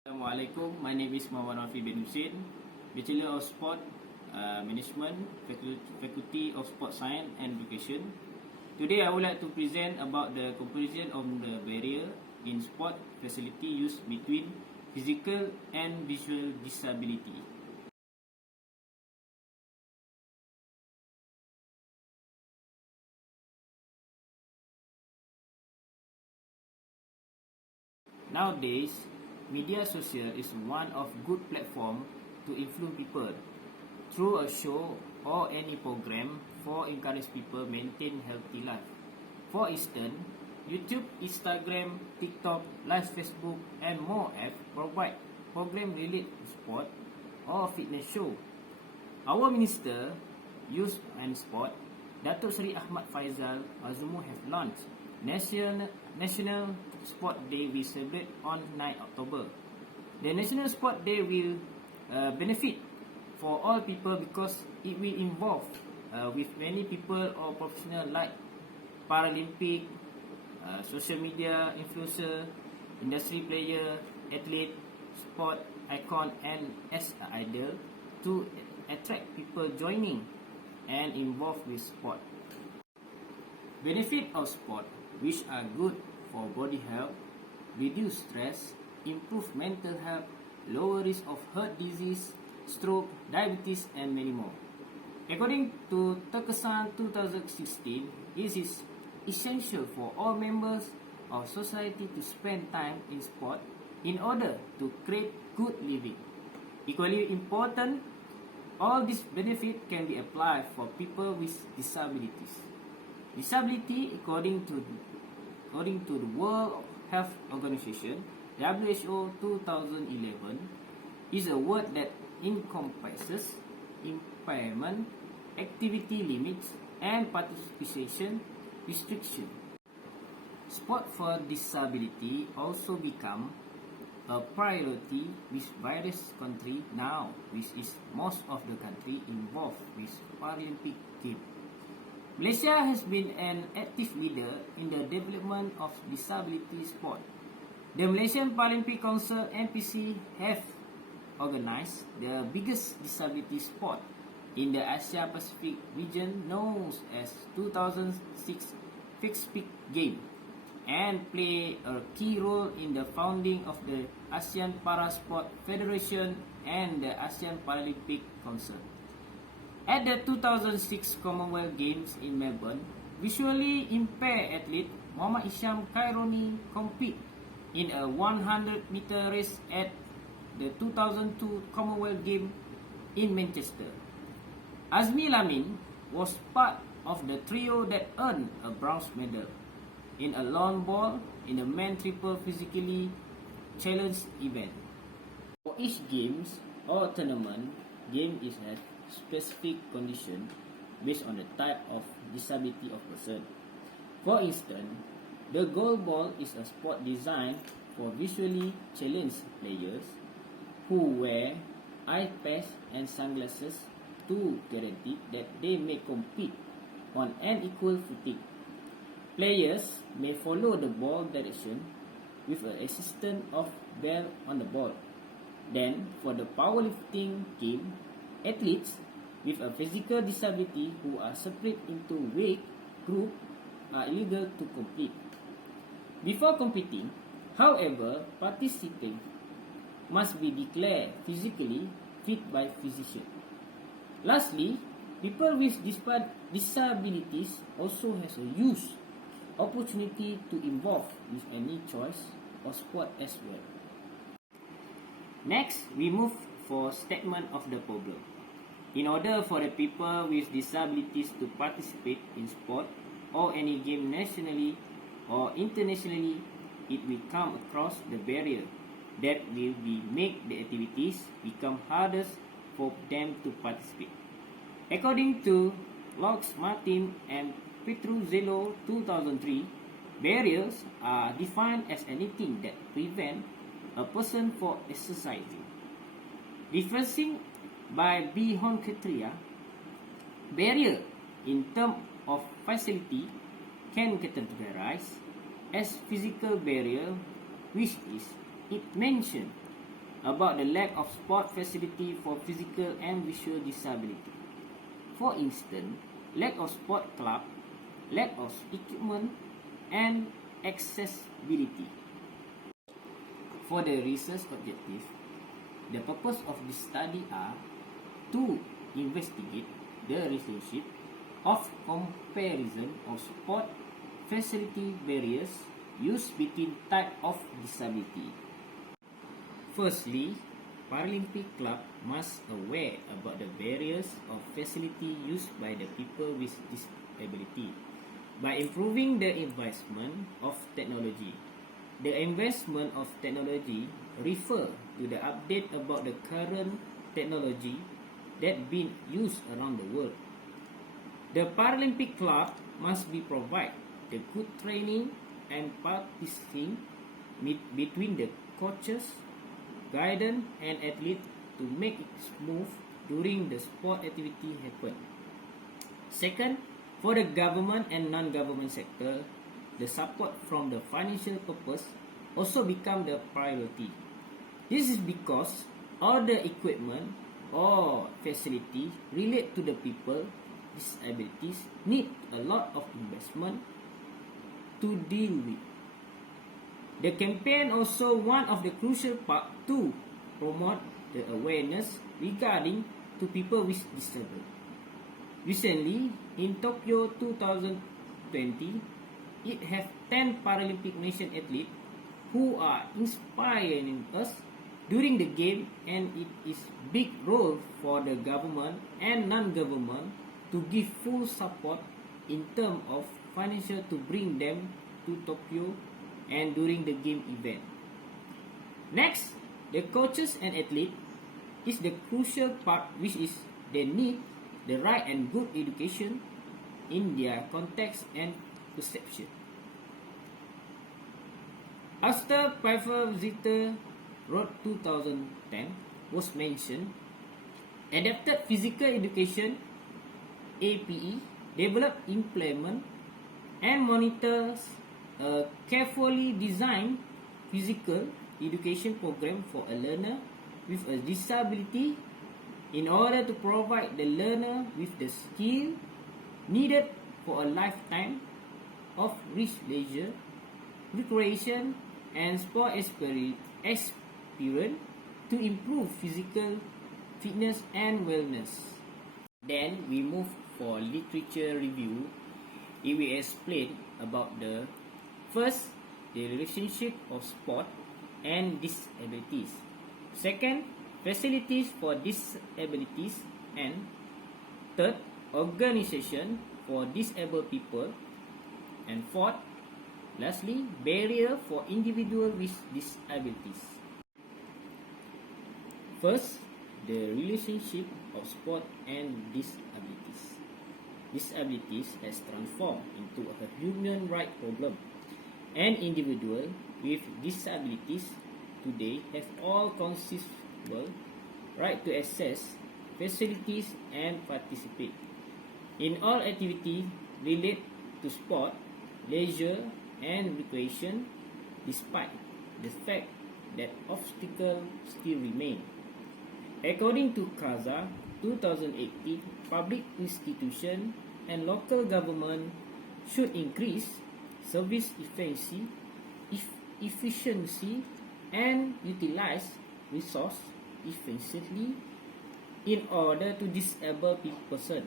Assalamualaikum, my name is Muhammad Rafi bin Hussein, Bachelor of Sport Management, Faculty of Sport Science and Education. Today I would like to present about the comparison of the barrier in sport facility used between physical and visual disability. Nowadays, media social is one of good platform to influence people through a show or any program for encourage people maintain healthy life. For instance, YouTube, Instagram, TikTok, live Facebook and more apps provide program related to sport or fitness show. Our Minister Youth and Sport, Datuk Seri Ahmad Faizal Azumu have launched National Sport Day we celebrate on 9 October. The National Sport Day will benefit for all people because it will involve with many people or professional like Paralympic, social media influencer, industry player, athlete, sport icon and as an idol to attract people joining and involved with sport. Benefit of sport which are good for body health, reduce stress, improve mental health, lower risk of heart disease, stroke, diabetes and many more. According to Terkesan 2016, it is essential for all members of society to spend time in sport in order to create good living. Equally important, all these benefits can be applied for people with disabilities. Disability, according to the World Health Organization, WHO 2011, is a word that encompasses impairment, activity limits, and participation restriction. Sport for disability also become a priority with various countries now, which is most of the country involved with Paralympic Games. Malaysia has been an active leader in the development of disability sport. The Malaysian Paralympic Council (MPC) have organized the biggest disability sport in the Asia Pacific region known as 2006 Fixed Peak Game and play a key role in the founding of the ASEAN Para Sport Federation and the ASEAN Paralympic Council. At the 2006 Commonwealth Games in Melbourne, visually impaired athlete Muhammad Hisham Khaironi compete in a 100-meter race at the 2002 Commonwealth Games in Manchester. Azmi Lamin was part of the trio that earned a bronze medal in a lawn ball in the men triple physically challenge event. For each games or tournament, game is a specific condition based on the type of disability of person. For instance, the goalball is a sport designed for visually challenged players who wear eye patch and sunglasses to guarantee that they may compete on an equal footing. Players may follow the ball direction with an assistance of bell on the ball. Then, for the powerlifting game, athletes with a physical disability who are separate into weight group are illegal to compete. Before competing, however, participants must be declared physically fit by physician. Lastly, people with disabilities also has a huge opportunity to involve with any choice or sport as well. Next, we move for statement of the problem. In order for the people with disabilities to participate in sport or any game nationally or internationally, it will come across the barrier that will be make the activities become harder for them to participate. According to Laux Martin and Petruzzello 2003, barriers are defined as anything that prevent a person from exercising. Referencing by B. Honketria, barrier in terms of facility can categorize as physical barrier, which is it mentioned about the lack of sport facility for physical and visual disability. For instance, lack of sport club, lack of equipment, and accessibility. For the research objective, the purpose of this study are to investigate the relationship of comparison of sport facility barriers used between type of disability. Firstly, Paralympic Club must aware about the barriers of facility used by the people with disability by improving the investment of technology. The investment of technology refer to the update about the current technology that been used around the world. The Paralympic Club must be provide the good training and practicing between the coaches, guidance and athlete to make it smooth during the sport activity happen. Second, for the government and non-government sector, the support from the financial purpose also become the priority. This is because all the equipment or facility relate to the people disabilities need a lot of investment to deal with. The campaign also one of the crucial part to promote the awareness regarding to people with disability. Recently, in Tokyo 2020, it has 10 Paralympic nation athletes who are inspiring us during the game, and it is big role for the government and non-government to give full support in terms of financial to bring them to Tokyo and during the game event. Next, the coaches and athlete is the crucial part, which is they need the right and good education in their context and perception. After Pfeiffer Zitter wrote 2010 was mentioned, adapted physical education APE develop, implement and monitors a carefully designed physical education program for a learner with a disability in order to provide the learner with the skill needed for a lifetime of rich leisure, recreation and sport experience to improve physical fitness and wellness. Then we move for literature review. It will explain about the first, the relationship of sport and disabilities. Second, facilities for disabilities. And third, organization for disabled people. And fourth, lastly, barrier for individuals with disabilities. First, the relationship of sport and disabilities. Disabilities has transformed into a human right problem, and individuals with disabilities today have all conceivable right to access facilities and participate in all activities related to sport, leisure and recreation, despite the fact that obstacles still remain. According to CASA 2018, public institutions and local government should increase service efficiency and utilize resource efficiently in order to disable person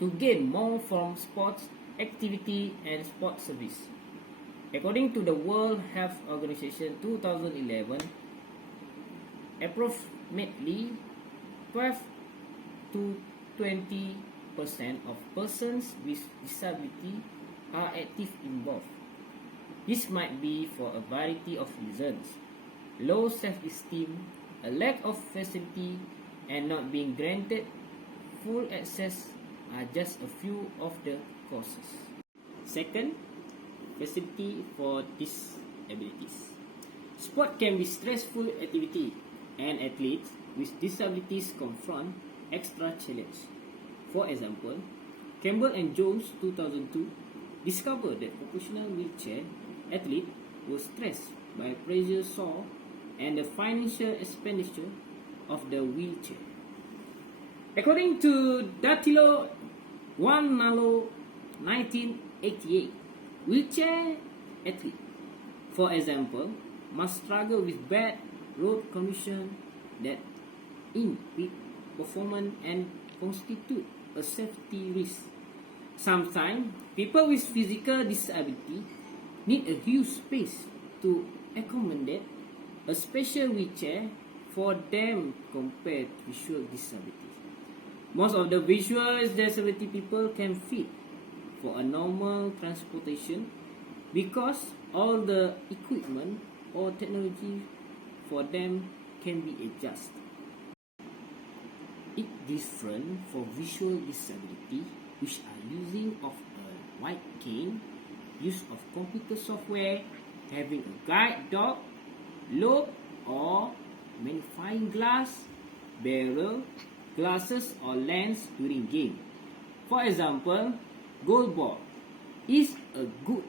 to gain more from sports activity and sport service. According to the World Health Organization 2011, approximately 12 to 20% of persons with disability are active involved. This might be for a variety of reasons. Low self-esteem, a lack of facility, and not being granted full access are just a few of the causes. Second, facility for disabilities. Sport can be stressful activity, and athletes with disabilities confront extra challenge. For example, Campbell and Jones 2002 discovered that professional wheelchair athletes were stressed by pressure sore and the financial expenditure of the wheelchair. According to Datilo Wanalo 1988, wheelchair athlete, for example, must struggle with bad road conditions that impede performance and constitute a safety risk. Sometimes, people with physical disability need a huge space to accommodate a special wheelchair for them compared to visual disabilities. Most of the visual disability people can fit for a normal transportation because all the equipment or technology for them can be adjusted. It different for visual disability, which are using of a white cane, use of computer software, having a guide dog, lobe or magnifying glass, barrel, glasses or lens during game. For example, goalball is a good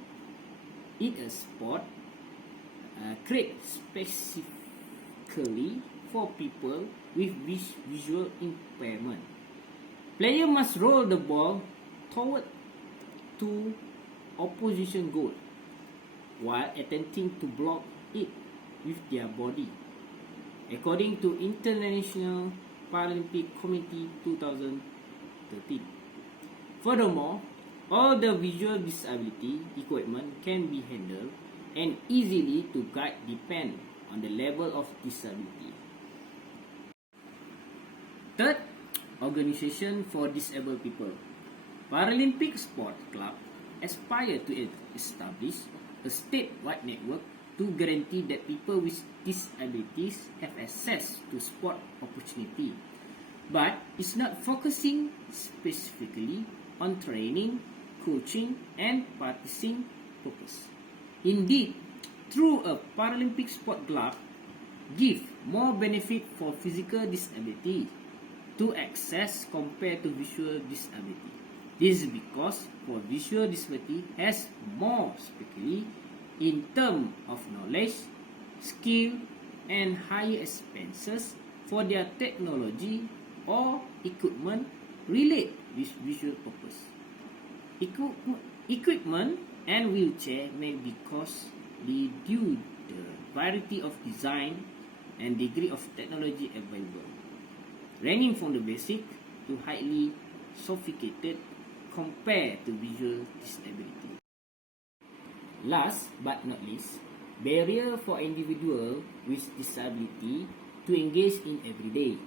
in a sport created specifically for people with visual impairment. Player must roll the ball toward to opposition goal while attempting to block it with their body, according to International Paralympic Committee 2013. Furthermore, all the visual disability equipment can be handled and easily to guide depend on the level of disability. Third, Organization for Disabled People. Paralympic Sport Club aspire to establish a statewide network to guarantee that people with disabilities have access to sport opportunity, but it's not focusing specifically on training, coaching, and practicing purpose. Indeed, through a Paralympic Sport Club, give more benefit for physical disability to access compared to visual disability. This is because for visual disability has more specifically in terms of knowledge, skill, and higher expenses for their technology or equipment relate with visual purpose. Equipment and wheelchair may be costly due to the variety of design and degree of technology available, ranging from the basic to highly sophisticated compared to visual disability. Last but not least, barrier for individuals with disability to engage in everyday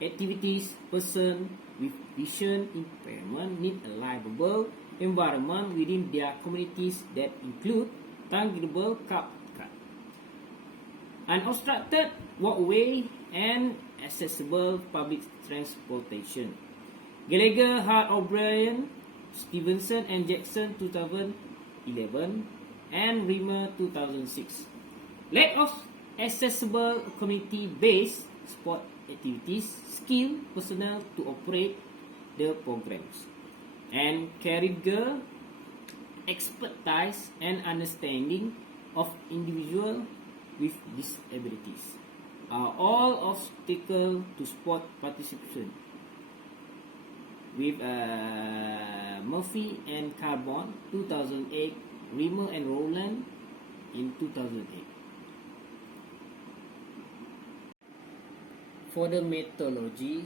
activities. Person with vision impairment need a livable environment within their communities that include tangible cut, unobstructed walkway, and accessible public transportation. Gallagher, Hart, O'Brien, Stevenson and Jackson 2011 and Rimmer 2006. Lack of accessible community-based sport activities, skilled personnel to operate the programs, and Carragher, expertise and understanding of individuals with disabilities are all obstacles to sport participation. With Murphy and Carbon 2008, Rimmer and Rowland in 2008. For the methodology,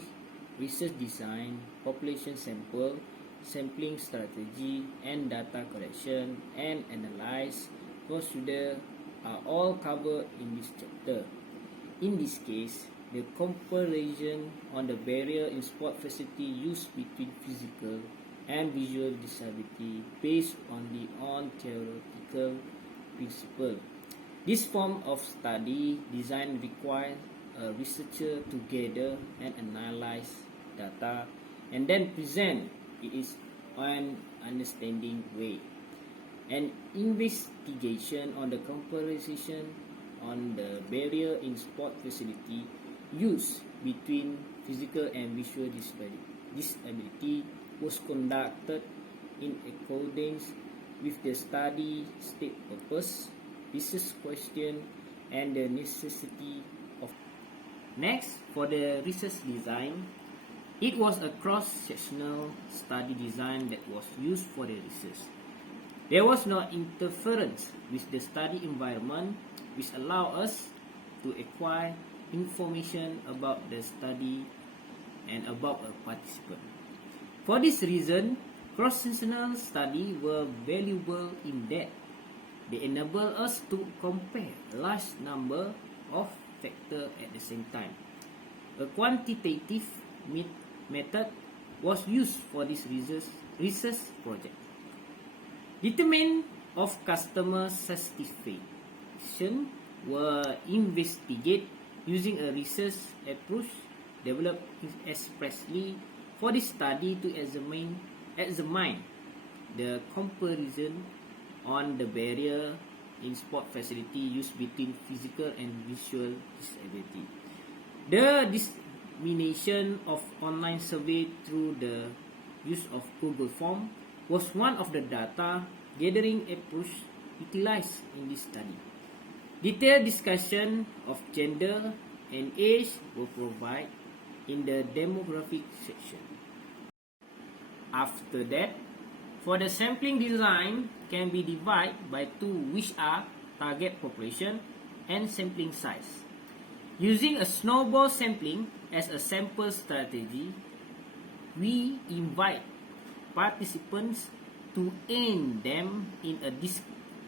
research design, population sample, sampling strategy, and data collection and analysis procedure are all covered in this chapter. In this case, the comparison on the barrier in sport facility used between physical and visual disability based on the theoretical principle. This form of study design requires a researcher to gather and analyze data and then present it in an understanding way. An investigation on the comparison on the barrier in sport facility use between physical and visual disability was conducted in accordance with the study state purpose, research question, and the necessity of. Next, for the research design, it was a cross-sectional study design that was used for the research. There was no interference with the study environment, which allowed us to acquire information about the study and about a participant. For this reason, cross-sectional studies were valuable in that they enable us to compare a large number of factors at the same time. A quantitative method was used for this research project. Determination of customer satisfaction were investigated using a research approach developed expressly for this study to examine the comparison on the barrier in sport facility used between physical and visual disability. The dissemination of online survey through the use of Google Form was one of the data gathering approach utilized in this study. Detailed discussion of gender and age were provided in the demographic section. After that, for the sampling design can be divided by two, which are target population and sampling size. Using a snowball sampling as a sample strategy, we invite participants to aid them in a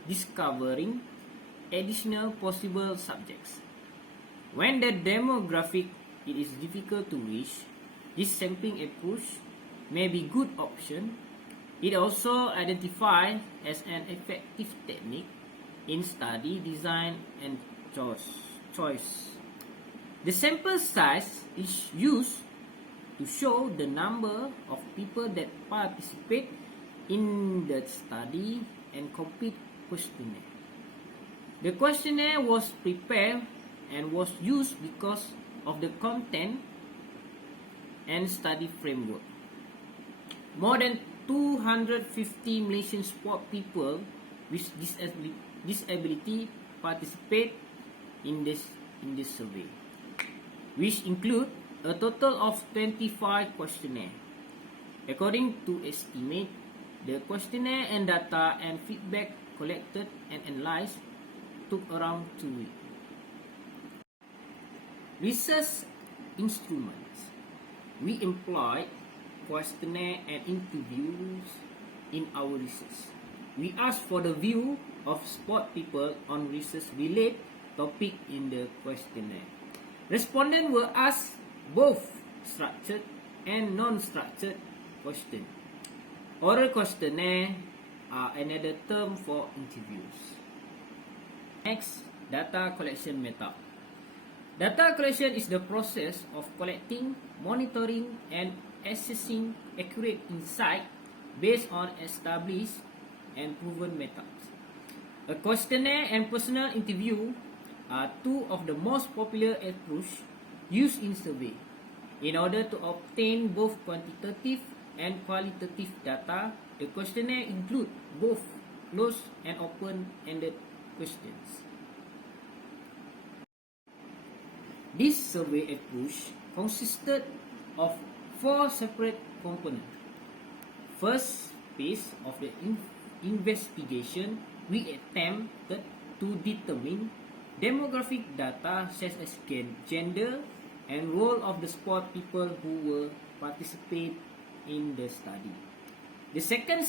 discovering additional possible subjects. When the demographic it is difficult to reach, this sampling approach may be good option. It also identified as an effective technique in study design and choice. The sample size is used to show the number of people that participate in the study and complete questionnaire. The questionnaire was prepared and was used because of the content and study framework. More than 250 Malaysian sport people with disability participate in this survey, which include a total of 25 questionnaires. According to estimate, the questionnaire and data and feedback collected and analyzed took around 2 weeks. Research instruments. We employed questionnaire and interviews in our research. We asked for the view of sport people on research related topic in the questionnaire. Respondents were asked both structured and non-structured questions. Oral questionnaire are another term for interviews. Next, data collection method. Data collection is the process of collecting, monitoring, and assessing accurate insight based on established and proven methods. A questionnaire and personal interview are two of the most popular approaches used in survey. In order to obtain both quantitative and qualitative data, the questionnaire includes both closed and open-ended questions. This survey approach consisted of 4 separate components. First phase of the investigation, we attempted to determine demographic data such as gender and role of the sport people who will participate in the study. The second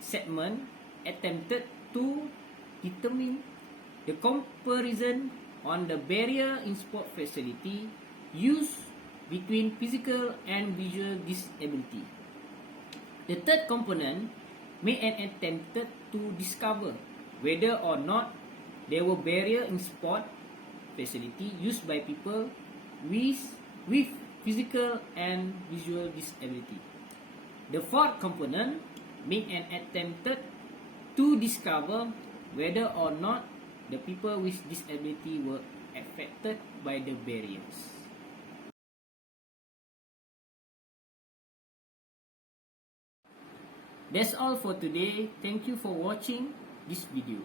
segment attempted to determine the comparison on the barrier in sport facility used between physical and visual disability. The third component made an attempt to discover whether or not there were barriers in sport facility used by people with physical and visual disability. The fourth component made an attempt to discover whether or not the people with disability were affected by the barriers. That's all for today. Thank you for watching this video.